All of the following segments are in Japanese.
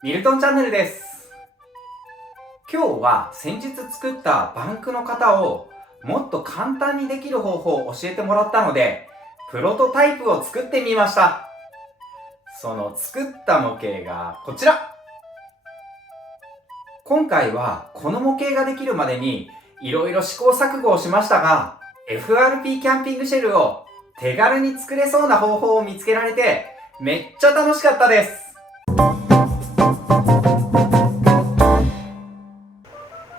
ミルトンチャンネルです。今日は先日作ったバンクの型をもっと簡単にできる方法を教えてもらったので、プロトタイプを作ってみました。その作った模型がこちら。今回はこの模型ができるまでにいろいろ試行錯誤をしましたが、FRP キャンピングシェルを手軽に作れそうな方法を見つけられてめっちゃ楽しかったです。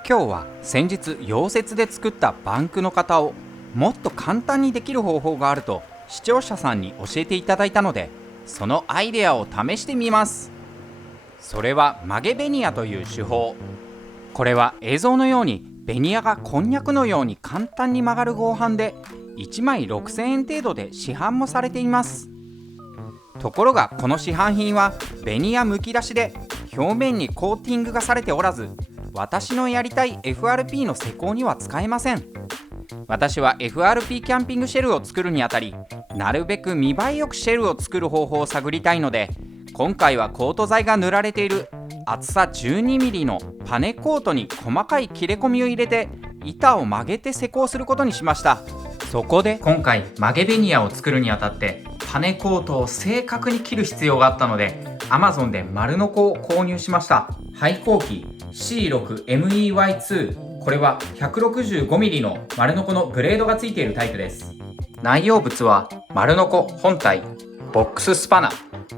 今日は先日溶接で作ったバンクの型をもっと簡単にできる方法があると視聴者さんに教えていただいたので、そのアイデアを試してみます。それは曲げベニヤという手法。これは映像のようにベニヤがこんにゃくのように簡単に曲がる合板で1枚6000円程度で市販もされています。ところがこの市販品はベニヤむき出しで表面にコーティングがされておらず、私のやりたい FRP の施工には使えません。私は FRP キャンピングシェルを作るにあたり、なるべく見栄えよくシェルを作る方法を探りたいので、今回はコート材が塗られている厚さ 12mm のパネコートに細かい切れ込みを入れて板を曲げて施工することにしました。そこで今回曲げベニヤを作るにあたってパネコートを正確に切る必要があったので、 Amazon で丸ノコを購入しました。廃工機 C6MEY2、 これは 165mm の丸ノコのブレードがついているタイプです。内容物は丸ノコ本体、ボックススパナ、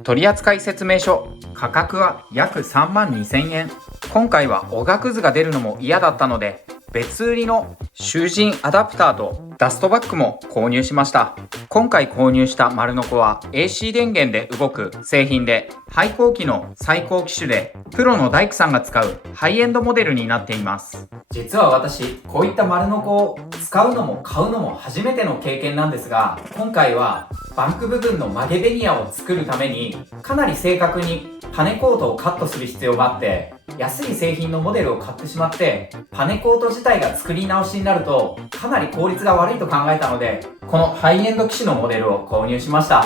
取扱説明書、価格は約32,000円。今回はおがくずが出るのも嫌だったので、別売りの集塵アダプターとダストバッグも購入しました。今回購入した丸ノコは AC 電源で動く製品で、廃工機の最高機種でプロの大工さんが使うハイエンドモデルになっています。実は私、こういった丸ノコを使うのも買うのも初めての経験なんですが、今回はバンク部分の曲げベニヤを作るためにかなり正確にパネコートをカットする必要があって、安い製品のモデルを買ってしまってパネコート自体が作り直しになるとかなり効率が悪いと考えたので、このハイエンド機種のモデルを購入しました。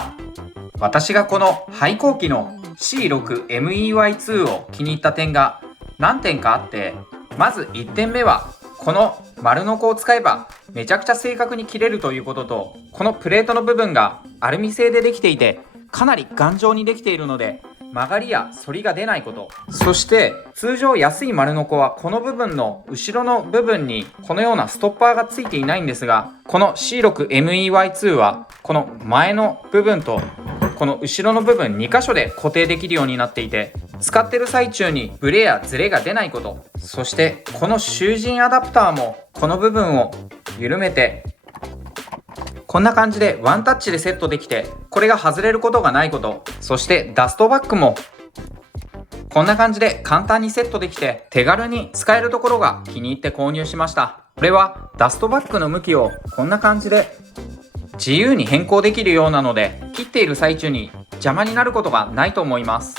私がこの廃工機の C6MEY2 を気に入った点が何点かあって、まず1点目はこの丸ノコを使えばめちゃくちゃ正確に切れるということと、このプレートの部分がアルミ製でできていてかなり頑丈にできているので曲がりや反りが出ないこと。そして通常安い丸ノコはこの部分の後ろの部分にこのようなストッパーがついていないんですが、この C6MEY2 はこの前の部分とこの後ろの部分2箇所で固定できるようになっていて、使ってる最中にブレやズレが出ないこと。そしてこの集塵アダプターもこの部分を緩めてこんな感じでワンタッチでセットできて、これが外れることがないこと。そしてダストバッグもこんな感じで簡単にセットできて手軽に使えるところが気に入って購入しました。これはダストバッグの向きをこんな感じで自由に変更できるようなので、切っている最中に邪魔になることがないと思います。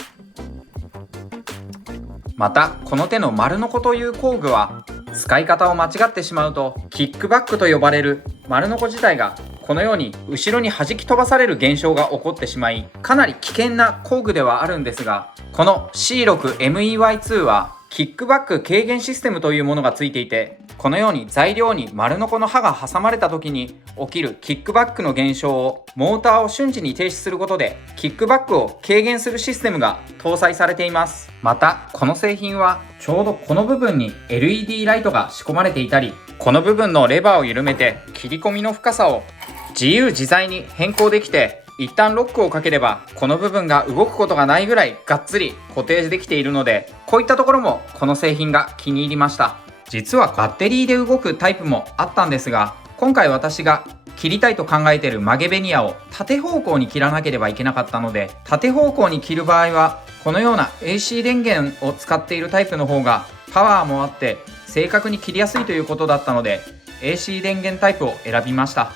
またこの手の丸ノコという工具は使い方を間違ってしまうとキックバックと呼ばれる丸ノコ自体がこのように後ろに弾き飛ばされる現象が起こってしまい、かなり危険な工具ではあるんですが、この C6MEY2 はキックバック軽減システムというものがついていて、このように材料に丸ノコの刃が挟まれた時に起きるキックバックの現象をモーターを瞬時に停止することでキックバックを軽減するシステムが搭載されています。またこの製品はちょうどこの部分に LED ライトが仕込まれていたり、この部分のレバーを緩めて切り込みの深さを自由自在に変更できて、一旦ロックをかければこの部分が動くことがないぐらいがっつり固定できているので、こういったところもこの製品が気に入りました。実はバッテリーで動くタイプもあったんですが、今回私が切りたいと考えている曲げベニヤを縦方向に切らなければいけなかったので、縦方向に切る場合はこのような AC 電源を使っているタイプの方がパワーもあって正確に切りやすいということだったので AC 電源タイプを選びました。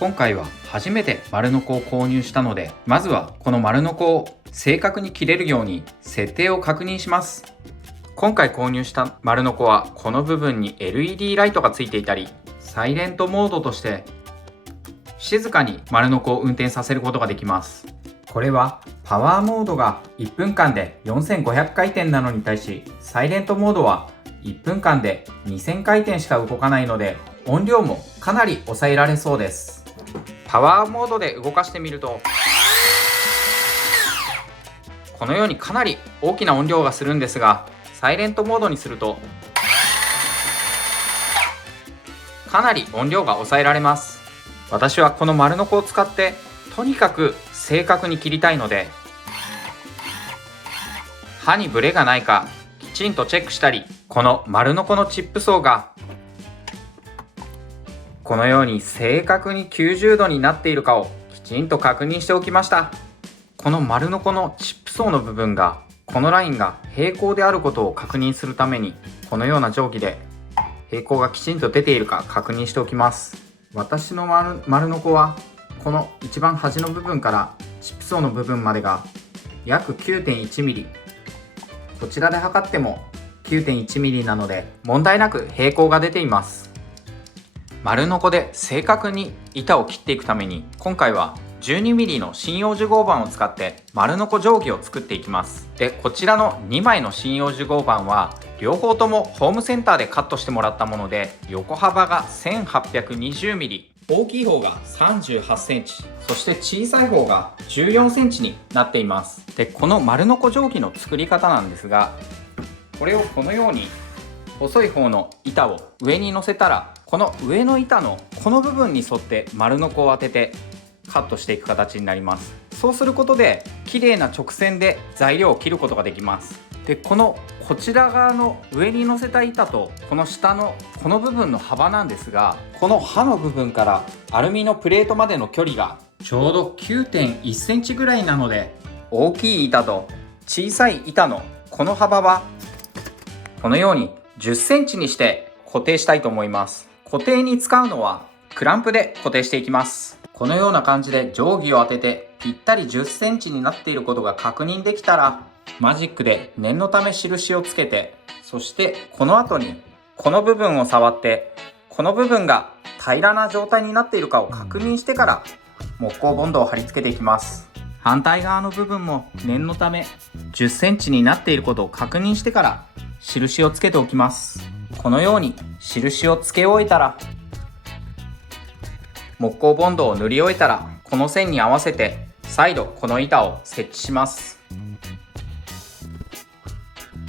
今回は初めて丸ノコを購入したので、まずはこの丸ノコを正確に切れるように設定を確認します。今回購入した丸ノコはこの部分に LED ライトがついていたり、サイレントモードとして静かに丸ノコを運転させることができます。これはパワーモードが1分間で4500回転なのに対し、サイレントモードは1分間で2000回転しか動かないので、音量もかなり抑えられそうです。パワーモードで動かしてみると、このようにかなり大きな音量がするんですが、サイレントモードにするとかなり音量が抑えられます。私はこの丸ノコを使ってとにかく正確に切りたいので、刃にブレがないかきちんとチェックしたり、この丸ノコのチップ層がこのように正確に90度になっているかをきちんと確認しておきました。この丸ノコのチップ層の部分が、このラインが平行であることを確認するために、このような定規で平行がきちんと出ているか確認しておきます。私の丸ノコはこの一番端の部分からチップ層の部分までが約 9.1 ミリ、こちらで測っても 9.1 ミリなので問題なく平行が出ています。丸ノコで正確に板を切っていくために、今回は 12mm の針葉樹合板を使って丸ノコ定規を作っていきます。で、こちらの2枚の針葉樹合板は両方ともホームセンターでカットしてもらったもので、横幅が 1820mm、 大きい方が 38cm、 そして小さい方が 14cm になっています。で、この丸ノコ定規の作り方なんですが、これをこのように細い方の板を上に乗せたら、この上の板のこの部分に沿って丸ノコを当ててカットしていく形になります。そうすることで綺麗な直線で材料を切ることができます。で、こちら側の上に乗せた板とこの下のこの部分の幅なんですが、この刃の部分からアルミのプレートまでの距離がちょうど 9.1 センチぐらいなので、大きい板と小さい板のこの幅はこのように10センチにして固定したいと思います。固定に使うのはクランプで固定していきます。このような感じで定規を当ててぴったり10センチになっていることが確認できたら、マジックで念のため印をつけて、そしてこの後にこの部分を触って、この部分が平らな状態になっているかを確認してから木工ボンドを貼り付けていきます。反対側の部分も念のため10センチになっていることを確認してから印をつけておきます。このように印をつけ終えたら、木工ボンドを塗り終えたら、この線に合わせて再度この板を設置します。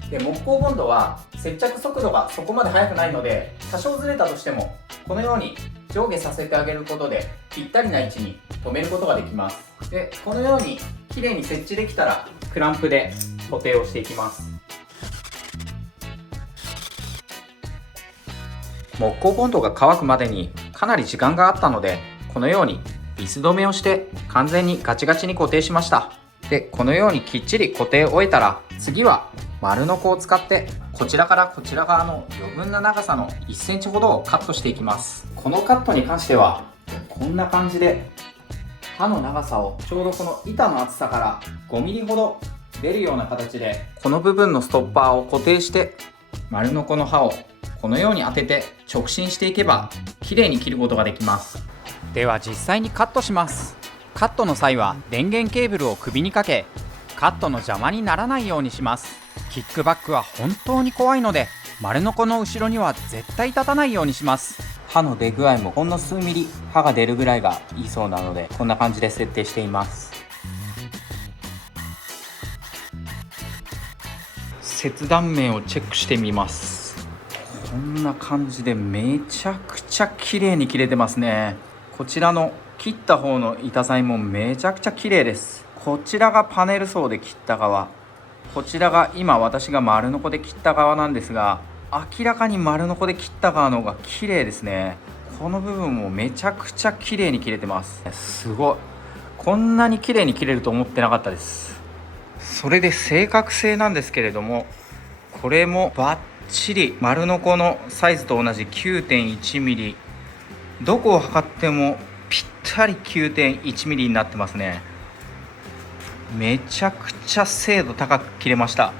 で、木工ボンドは接着速度がそこまで速くないので、多少ずれたとしてもこのように上下させてあげることでぴったりな位置に留めることができます。で、このようにきれいに設置できたらクランプで固定をしていきます。木工ボンドが乾くまでにかなり時間があったので、このようにビス止めをして完全にガチガチに固定しました。で、このようにきっちり固定を終えたら、次は丸ノコを使ってこちらからこちら側の余分な長さの1センチほどをカットしていきます。このカットに関してはこんな感じで、刃の長さをちょうどこの板の厚さから5ミリほど出るような形で、この部分のストッパーを固定して丸ノコの刃をこのように当てて直進していけば綺麗に切ることができます。では実際にカットします。カットの際は電源ケーブルを首にかけ、カットの邪魔にならないようにします。キックバックは本当に怖いので、丸ノコの後ろには絶対立たないようにします。刃の出具合もほんの数ミリ刃が出るぐらいがいいそうなので、こんな感じで設定しています。切断面をチェックしてみます。こんな感じでめちゃくちゃ綺麗に切れてますね。こちらの切った方の板材もめちゃくちゃ綺麗です。こちらがパネル層で切った側、こちらが今私が丸ノコで切った側なんですが、明らかに丸ノコで切った側の方が綺麗ですね。この部分もめちゃくちゃ綺麗に切れてます。すごい、こんなに綺麗に切れると思ってなかったです。それで正確性なんですけれども、これもバッチリ丸ノコのサイズと同じ 9.1 ミリ、どこを測ってもぴったり 9.1 ミリになってますね。めちゃくちゃ精度高く切れました。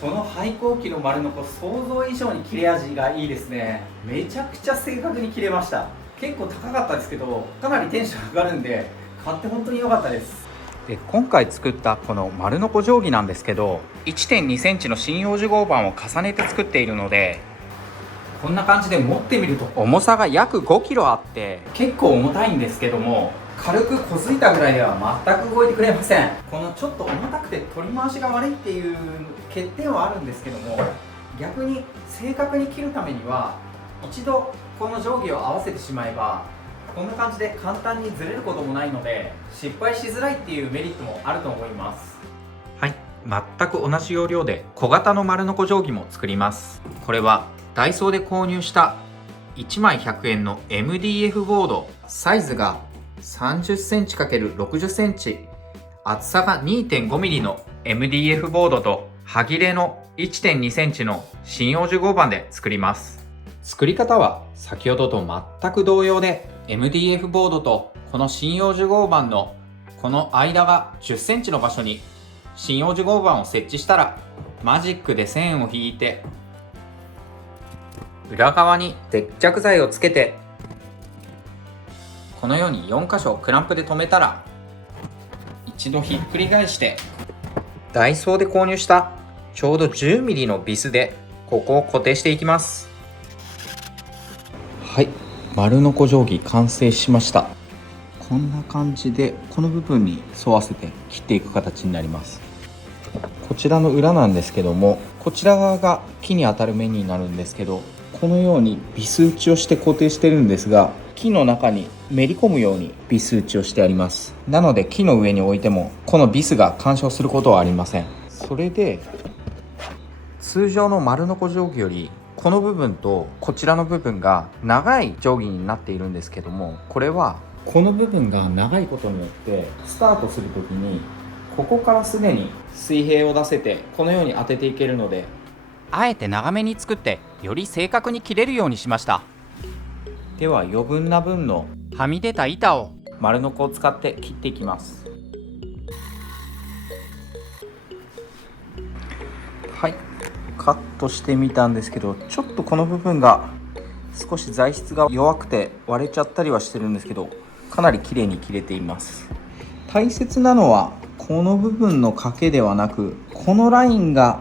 この廃工機の丸ノコ、想像以上に切れ味がいいですね。めちゃくちゃ正確に切れました。結構高かったですけど、かなりテンション上がるんで買って本当に良かったです。で今回作ったこの丸ノコ定規なんですけど 1.2 センチの針葉樹合板を重ねて作っているので、こんな感じで持ってみると重さが約5キロあって結構重たいんですけども、軽くこづいたぐらいでは全く動いてくれません。このちょっと重たくて取り回しが悪いっていう欠点はあるんですけども、逆に正確に切るためには一度この定規を合わせてしまえばこんな感じで簡単にずれることもないので失敗しづらいっていうメリットもあると思います。はい、全く同じ要領で小型の丸ノコ定規も作ります。これはダイソーで購入した1枚100円の MDF ボード、サイズが30センチ ×60 センチ、厚さが 2.5 ミリの MDF ボードと歯切れの 1.2 センチの針葉樹合板で作ります。作り方は先ほどと全く同様で、 MDF ボードとこの針葉樹合板のこの間が10センチの場所に針葉樹合板を設置したら、マジックで線を引いて裏側に接着剤をつけて、このように4箇所クランプで留めたら、一度ひっくり返してダイソーで購入したちょうど 10mm のビスでここを固定していきます。はい、丸ノコ定規完成しました。こんな感じでこの部分に沿わせて切っていく形になります。こちらの裏なんですけども、こちら側が木に当たる面になるんですけど、このようにビス打ちをして固定してるんですが、木の中にめり込むようにビス打ちをしてあります。なので木の上に置いてもこのビスが干渉することはありません。それで通常の丸ノコ定規よりこの部分とこちらの部分が長い定規になっているんですけども、これはこの部分が長いことによってスタートするときにここからすでに水平を出せてこのように当てていけるので、あえて長めに作ってより正確に切れるようにしました。では余分な分のはみ出た板を丸ノコを使って切っていきます。はい、カットしてみたんですけど、ちょっとこの部分が少し材質が弱くて割れちゃったりはしてるんですけど、かなり綺麗に切れています。大切なのはこの部分の欠けではなく、このラインが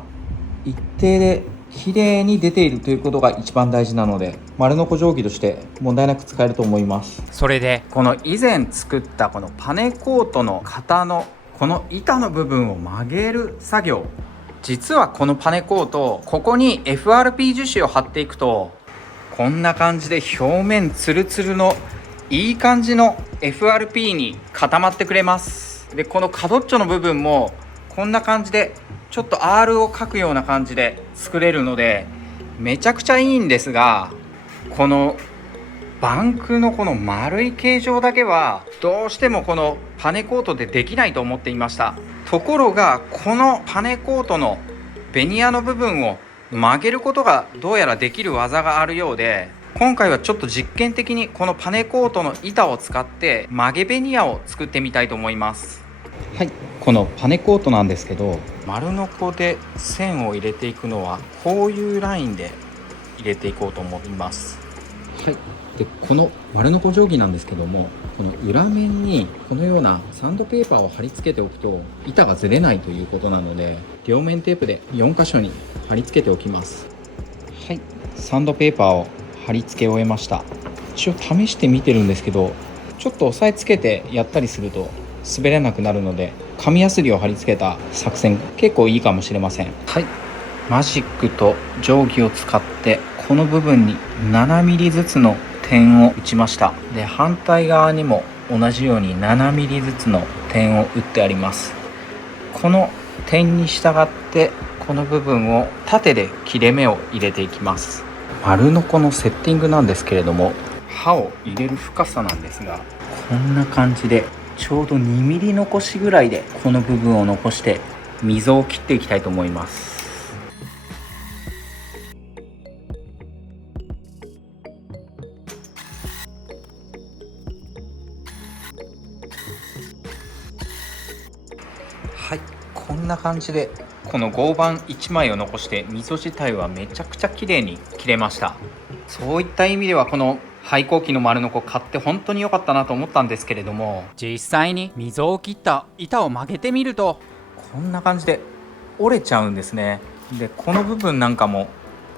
一定で綺麗に出ているということが一番大事なので、丸ノコ定規として問題なく使えると思います。それでこの以前作ったこのパネコートの型のこの板の部分を曲げる作業、実はこのパネコート、ここに FRP 樹脂を貼っていくとこんな感じで表面ツルツルのいい感じの FRP に固まってくれます。でこの角っちょの部分もこんな感じでちょっと R を描くような感じで作れるのでめちゃくちゃいいんですが、このバンクのこの丸い形状だけはどうしてもこのパネコートでできないと思っていました。ところがこのパネコートのベニヤの部分を曲げることがどうやらできる技があるようで、今回はちょっと実験的にこのパネコートの板を使って曲げベニヤを作ってみたいと思います。はい、このパネコートなんですけど、丸ノコで線を入れていくのはこういうラインで入れていこうと思います。はい、でこの丸ノコ定規なんですけども、この裏面にこのようなサンドペーパーを貼り付けておくと板がずれないということなので、両面テープで4箇所に貼り付けておきます。はい、サンドペーパーを貼り付け終えました。一応試してみてるんですけど、ちょっと押さえつけてやったりすると滑らなくなるので、紙やすりを貼り付けた作戦結構いいかもしれません。はい、マジックと定規を使ってこの部分に 7mm ずつの点を打ちました。で反対側にも同じように 7mm ずつの点を打ってあります。この点に従ってこの部分を縦で切れ目を入れていきます。丸ノコのセッティングなんですけれども、刃を入れる深さなんですが、こんな感じでちょうど 2mm 残しぐらいでこの部分を残して溝を切っていきたいと思います。はい、こんな感じでこの合板1枚を残して溝自体はめちゃくちゃ綺麗に切れました。そういった意味ではこの廃校機の丸ノコ買って本当に良かったなと思ったんですけれども、実際に溝を切った板を曲げてみるとこんな感じで折れちゃうんですね。でこの部分なんかも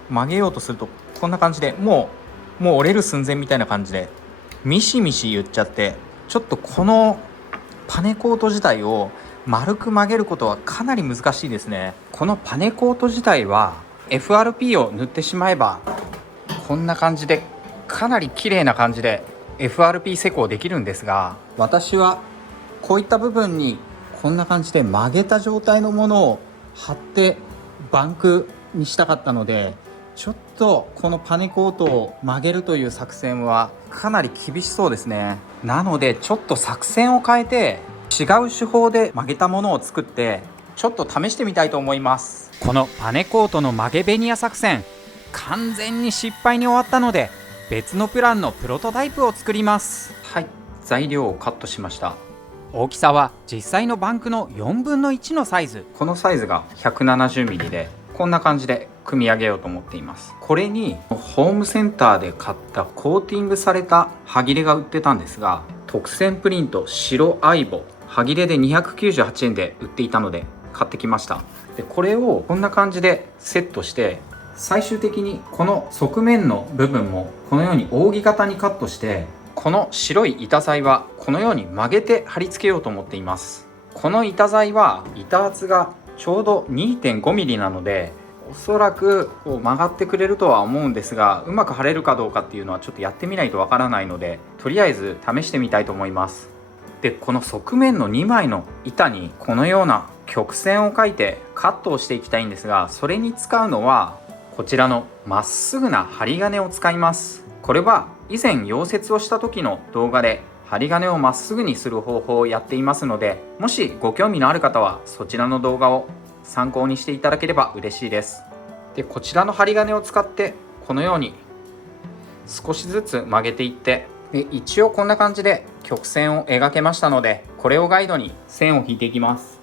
曲げようとするとこんな感じでもう折れる寸前みたいな感じでミシミシ言っちゃって、ちょっとこのパネコート自体を丸く曲げることはかなり難しいですね。このパネコート自体は FRP を塗ってしまえばこんな感じでかなり綺麗な感じで FRP 施工できるんですが、私はこういった部分にこんな感じで曲げた状態のものを貼ってバンクにしたかったので、ちょっとこのパネコートを曲げるという作戦はかなり厳しそうですね。なのでちょっと作戦を変えて違う手法で曲げたものを作ってちょっと試してみたいと思います。このパネコートの曲げベニヤ作戦完全に失敗に終わったので、別のプランのプロトタイプを作ります。はい、材料をカットしました。大きさは実際のバンクの4分の1のサイズ。このサイズが 170mm でこんな感じで組み上げようと思っています。これにホームセンターで買ったコーティングされた歯切れが売ってたんですが、特選プリント白アイボ歯切れで298円で売っていたので買ってきました。でこれをこんな感じでセットして、最終的にこの側面の部分もこのように扇形にカットして、この白い板材はこのように曲げて貼り付けようと思っています。この板材は板厚がちょうど 2.5mm なので、おそらくこう曲がってくれるとは思うんですが、うまく貼れるかどうかっていうのはちょっとやってみないとわからないので、とりあえず試してみたいと思います。でこの側面の2枚の板にこのような曲線を描いてカットをしていきたいんですが、それに使うのはこちらのまっすぐな針金を使います。これは以前溶接をした時の動画で針金をまっすぐにする方法をやっていますので、もしご興味のある方はそちらの動画を参考にしていただければ嬉しいです。でこちらの針金を使ってこのように少しずつ曲げていって、で一応こんな感じで曲線を描けましたので、これをガイドに線を引いていきます。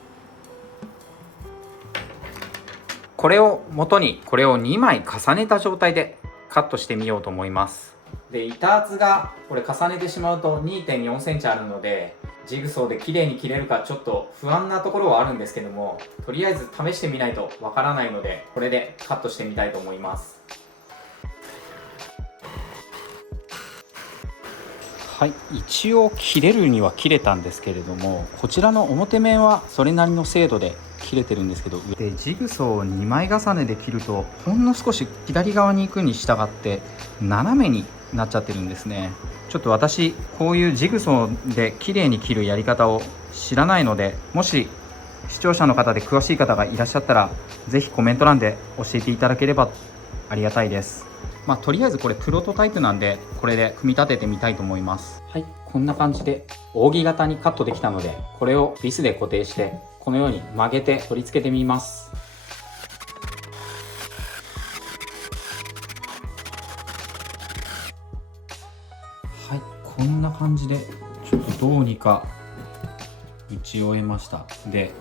これを元にこれを2枚重ねた状態でカットしてみようと思います。で板厚がこれ重ねてしまうと 2.4 センチあるので、ジグソーで綺麗に切れるかちょっと不安なところはあるんですけども、とりあえず試してみないとわからないので、これでカットしてみたいと思います。はい、一応切れるには切れたんですけれども、こちらの表面はそれなりの精度で切れてるんですけど、でジグソーを2枚重ねで切るとほんの少し左側に行くに従って斜めになっちゃってるんですね。ちょっと私こういうジグソーで綺麗に切るやり方を知らないので、もし視聴者の方で詳しい方がいらっしゃったら是非コメント欄で教えていただければありがたいです。とりあえずこれプロトタイプなんで、これで組み立ててみたいと思います。はい、こんな感じで扇形にカットできたので、これをビスで固定してこのように曲げて取り付けてみます。はい、こんな感じでちょっとどうにか打ち終えました。で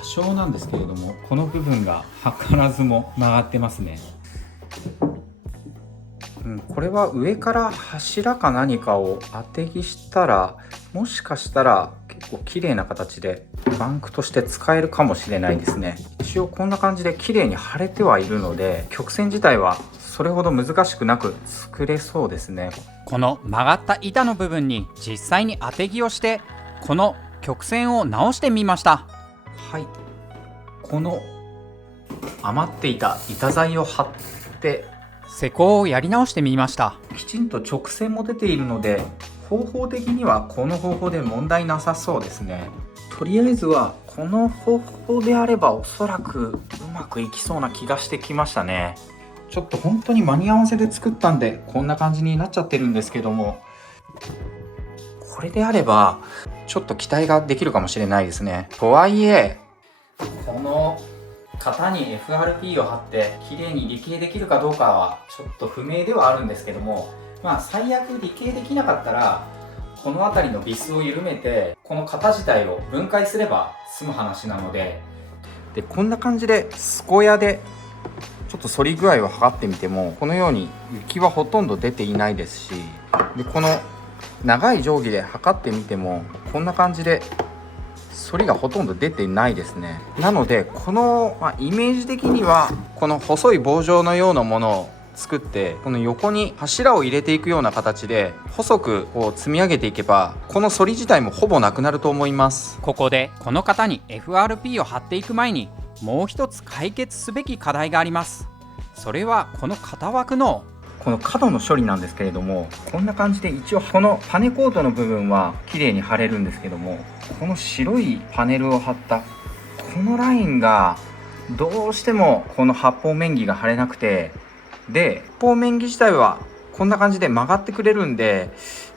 多少なんですけれども、この部分が図らずも曲がってますね。これは上から柱か何かを当て木したら、もしかしたら結構綺麗な形でバンクとして使えるかもしれないですね。一応こんな感じで綺麗に貼れてはいるので、曲線自体はそれほど難しくなく作れそうですね。この曲がった板の部分に実際に当て木をして、この曲線を直してみました。はい、この余っていた板材を貼って施工をやり直してみました。きちんと直線も出ているので、方法的にはこの方法で問題なさそうですね。とりあえずはこの方法であればおそらくうまくいきそうな気がしてきましたね。ちょっと本当に間に合わせで作ったんでこんな感じになっちゃってるんですけども、これであればちょっと期待ができるかもしれないですね。とはいえこの型に FRP を貼って綺麗に理系できるかどうかはちょっと不明ではあるんですけども、最悪理系できなかったらこの辺りのビスを緩めてこの型自体を分解すれば済む話なので、こんな感じでスコヤでちょっと反り具合を測ってみても、このように雪はほとんど出ていないですし、でこの長い定規で測ってみてもこんな感じで反りがほとんど出ていないですね。なのでこの、イメージ的にはこの細い棒状のようなものを作って、この横に柱を入れていくような形で細くこう積み上げていけば、この反り自体もほぼなくなると思います。ここでこの型に FRP を貼っていく前にもう一つ解決すべき課題があります。それはこの型枠のこの角の処理なんですけれども、こんな感じで一応このパネコートの部分は綺麗に貼れるんですけども、この白いパネルを貼ったこのラインがどうしてもこの発泡面木が貼れなくて、で発泡面木自体はこんな感じで曲がってくれるんで、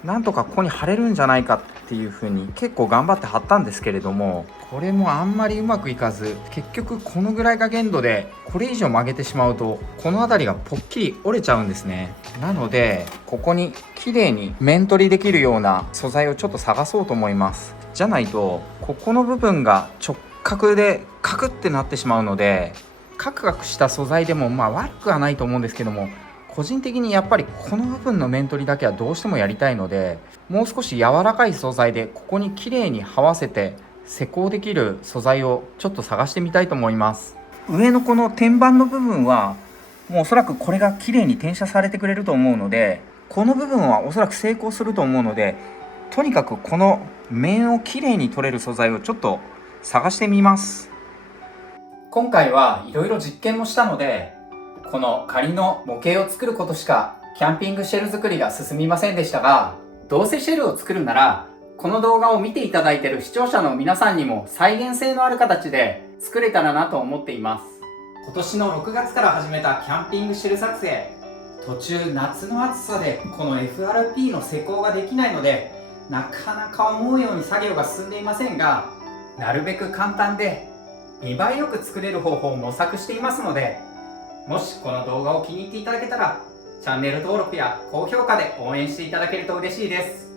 なんとかここに貼れるんじゃないかっていう風に結構頑張って貼ったんですけれども、これもあんまりうまくいかず、結局このぐらいが限度で、これ以上曲げてしまうとこの辺りがポッキリ折れちゃうんですね。なのでここに綺麗に面取りできるような素材をちょっと探そうと思います。じゃないとここの部分が直角でカクってなってしまうので、カクカクした素材でも悪くはないと思うんですけども、個人的にやっぱりこの部分の面取りだけはどうしてもやりたいので、もう少し柔らかい素材でここに綺麗に這わせて施工できる素材をちょっと探してみたいと思います。上のこの天板の部分はもうおそらくこれが綺麗に転写されてくれると思うので、この部分はおそらく成功すると思うので、とにかくこの面を綺麗に取れる素材をちょっと探してみます。今回はいろいろ実験もしたので、この仮の模型を作ることしかキャンピングシェル作りが進みませんでしたが、どうせシェルを作るならこの動画を見ていただいている視聴者の皆さんにも再現性のある形で作れたらなと思っています。今年の6月から始めたキャンピングシェル作成、途中夏の暑さでこの FRP の施工ができないので、なかなか思うように作業が進んでいませんが、なるべく簡単で見栄えよく作れる方法を模索していますので、もしこの動画を気に入っていただけたらチャンネル登録や高評価で応援していただけると嬉しいです。